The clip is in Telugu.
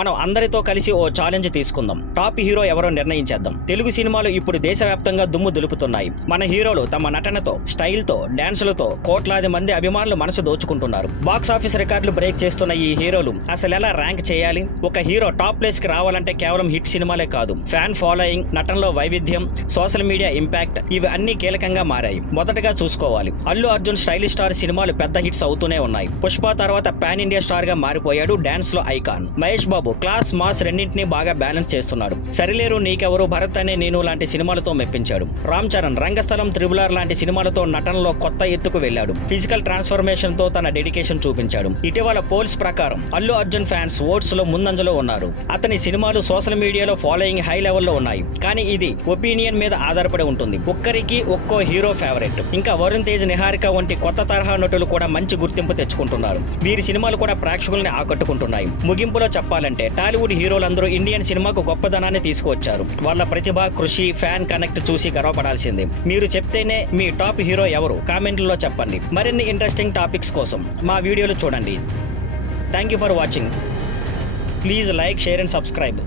మనం అందరితో కలిసి ఓ ఛాలెంజ్ తీసుకుందాం. టాప్ హీరో ఎవరో నిర్ణయించేద్దాం. తెలుగు సినిమాలు ఇప్పుడు దేశవ్యాప్తంగా దుమ్ము దులుపుతున్నాయి. మన హీరోలు తమ నటనతో, స్టైల్తో, డాన్సులతో కోట్లాది మంది అభిమానులు మనసు దోచుకుంటున్నారు. బాక్స్ ఆఫీస్ రికార్డులు బ్రేక్ చేస్తున్న ఈ హీరోలు అసలు ఎలా ర్యాంక్ చేయాలి? ఒక హీరో టాప్ ప్లేస్ కి రావాలంటే కేవలం హిట్ సినిమాలే కాదు, ఫ్యాన్ ఫాలోయింగ్, నటనలో వైవిధ్యం, సోషల్ మీడియా ఇంపాక్ట్ ఇవి అన్ని కీలకంగా మారాయి. మొదటగా చూసుకోవాలి, అల్లు అర్జున్ స్టైలిష్ స్టార్ సినిమాలు పెద్ద హిట్స్ అవుతూనే ఉన్నాయి. పుష్ప తర్వాత పాన్ ఇండియా స్టార్ గా మారిపోయాడు, డాన్స్ లో icon. Mahesh Babu class mass రెండింటినీ బాగా బ్యాలెన్స్ చేస్తున్నాడు. సరిలేరు, నీకెవరు, భరత్ అనే నేను లాంటి సినిమాలతో మెప్పించాడు. రామ్ చరణ్ రంగస్థలం, త్రిబులార్ లాంటి సినిమాలతో నటనలో కొత్త ఎత్తుకు వెళ్ళాడు. ఫిజికల్ ట్రాన్స్ఫర్మేషన్ తో తన డెడికేషన్ చూపించాడు. ఇటీవల పోల్స్ ప్రకారం అల్లు అర్జున్ ఫ్యాన్స్ ఓట్స్ లో ముందంజలో ఉన్నారు. అతని సినిమాలు సోషల్ మీడియాలో ఫాలోయింగ్ హై లెవెల్లో ఉన్నాయి. కానీ ఇది ఒపీనియన్ మీద ఆధారపడి ఉంటుంది. ఒక్కరికి ఒక్కో హీరో ఫేవరెట్. ఇంకా వరుణ్ తేజ్, నిహారిక వంటి కొత్త తరహా నటులు కూడా మంచి గుర్తింపు తెచ్చుకుంటున్నారు. వీరి సినిమాలు కూడా ప్రేక్షకుల్ని ఆకట్టుకుంటున్నాయి. ముగింపులో చెప్పాలంటే టాలీవుడ్ హీరోలందరూ ఇండియన్ సినిమాకు గొప్పదనాన్ని తీసుకువచ్చారు. వాళ్ళ ప్రతిభ, కృషి, ఫ్యాన్ కనెక్ట్ చూసి గర్వపడాల్సిందే. మీరు చెప్తేనే మీ టాప్ హీరో ఎవరు కామెంట్లలో చెప్పండి. మరిన్ని ఇంట్రెస్టింగ్ టాపిక్స్ కోసం మా వీడియోలు చూడండి. Thank you for watching. Please like, share and subscribe.